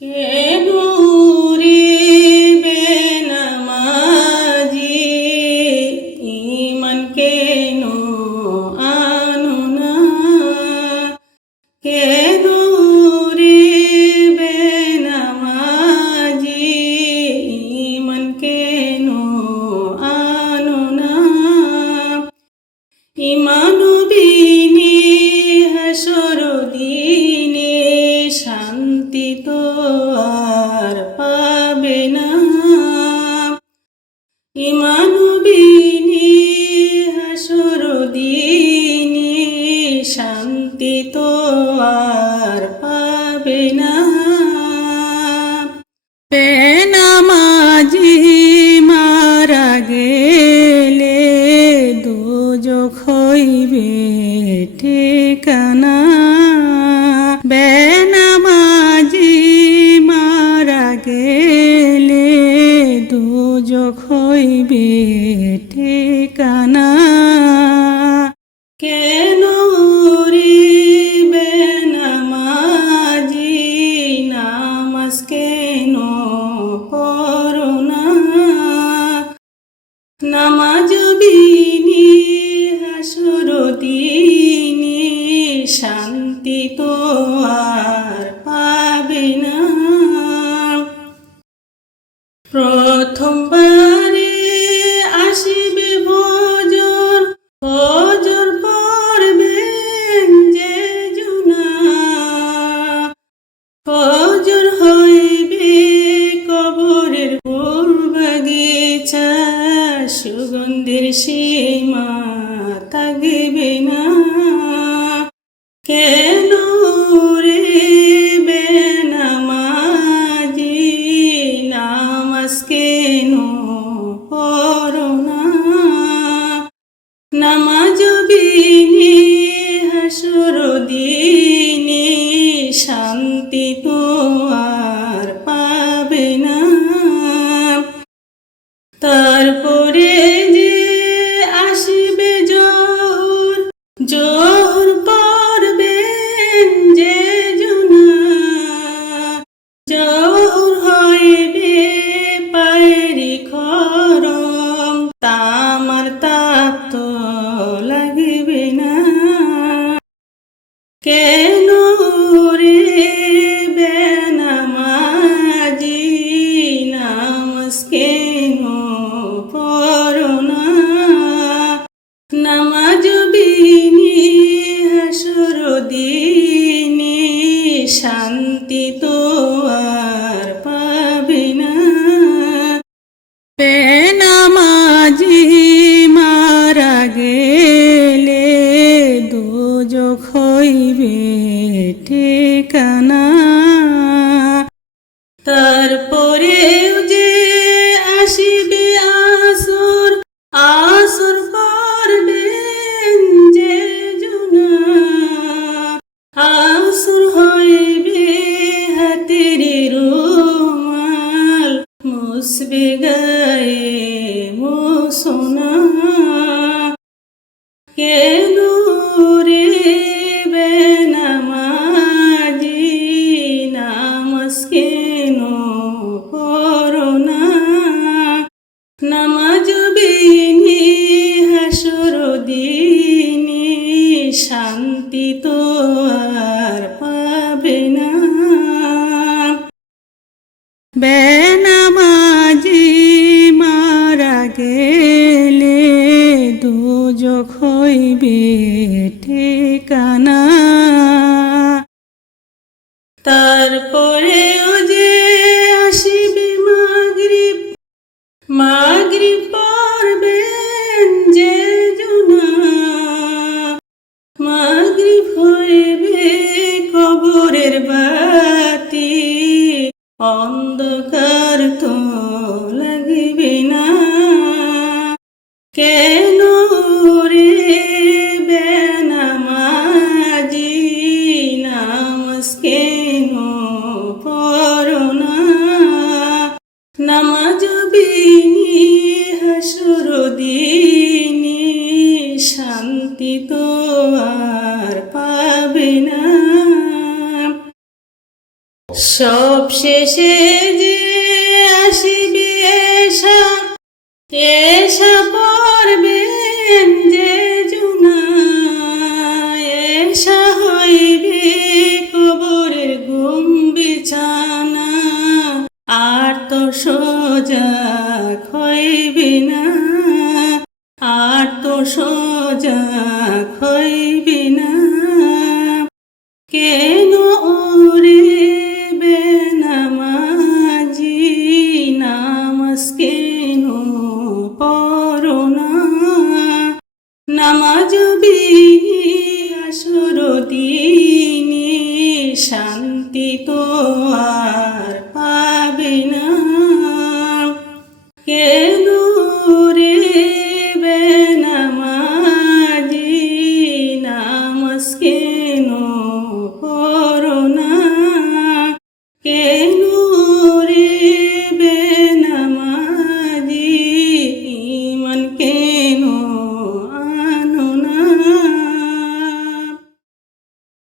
কেন রে বেনামাজি ঈমান কেন আনো না? কেন রে বেনামাজি ঈমান কেন আনো না? ঈমান বিনে হাসর দিনে শান্তি তো আর পাবে না। ঈমান বিনে হাসর দিনে শান্তি তো আর পাবে না। বেনামাজি মারা গেলে দোজখ হইবে ঠিকানা। বেনামাজি মারা গেলে দোজখ হইবে ঠিকানা। কেন রে বেনামাজি নামাজ কেন পড়ো না? নামাজ বিনে হাসর দিনে শান্তি তো আর পাবে না। প্রথমবারে আসিবে ফজর, ফজর পড়বেন যে জনা। ফজর হইবে কবরের ফুল বাগিচা, সুগন্ধের সীমা থাকবে না। কেন রে বেনামাজি নামাজ কেন পড়ো না? নামাজ বিনে হাসর দিনে শান্তি তো আর পাবে না। তারপরে যে আসিবে জোহর, জোহর পড়বেন যে জনা। জোহর হইবে পায়েরি খরম, তামার তাপ তো লাগবে না। কেন রে বেনামাজি নামাজ কেন পড়ো না? নামাজ বিনে হাসর দিনে শান্তি তো আর পাবে না। বেনামাজি মারা গেলে দোজখ হইবে ঠিকানা। তারপরেও যে আসিবে আসর, আসর পড়বেন যে জনা। আসর হইবে হাতের রুমাল, মুছবে গায়ে মোছনা। কেন রে বেনামাজি নামাজ কেন পড়ো না? নামাজ বিনে হাসর দিনে শান্তি তো আর পাবে না। বেনামাজি মারা গেলে দোজখ হইবে ঠিকানা। তারপরেও যে আসিবে মাগরিব, মাগরিব পড়বেন যে জনা। মাগরিব হইবে কবরের বাতি, অন্ধকার তো লাগবে না। কেন রে বেনামাজি নামাজ কেন পড়ো না? নামাজ বিনে হাসর দিনে শান্তি তো আর পাবে না। সব শেষে যে আসিবে এসা এসা পড়বেন যে জুনায় এসা হইবে কবরের ঘুম বিছানা আর তো সোজা হইবে না আর তো সোজা হইবে না কেন ওরে বেনামাজি নামাজ কেন পড়ো না নামাজ বিনি আসর দিনে শান্তি তো আর পাবে না কেন রে বেনামাজি নামাজ কেন পড়ো না কেন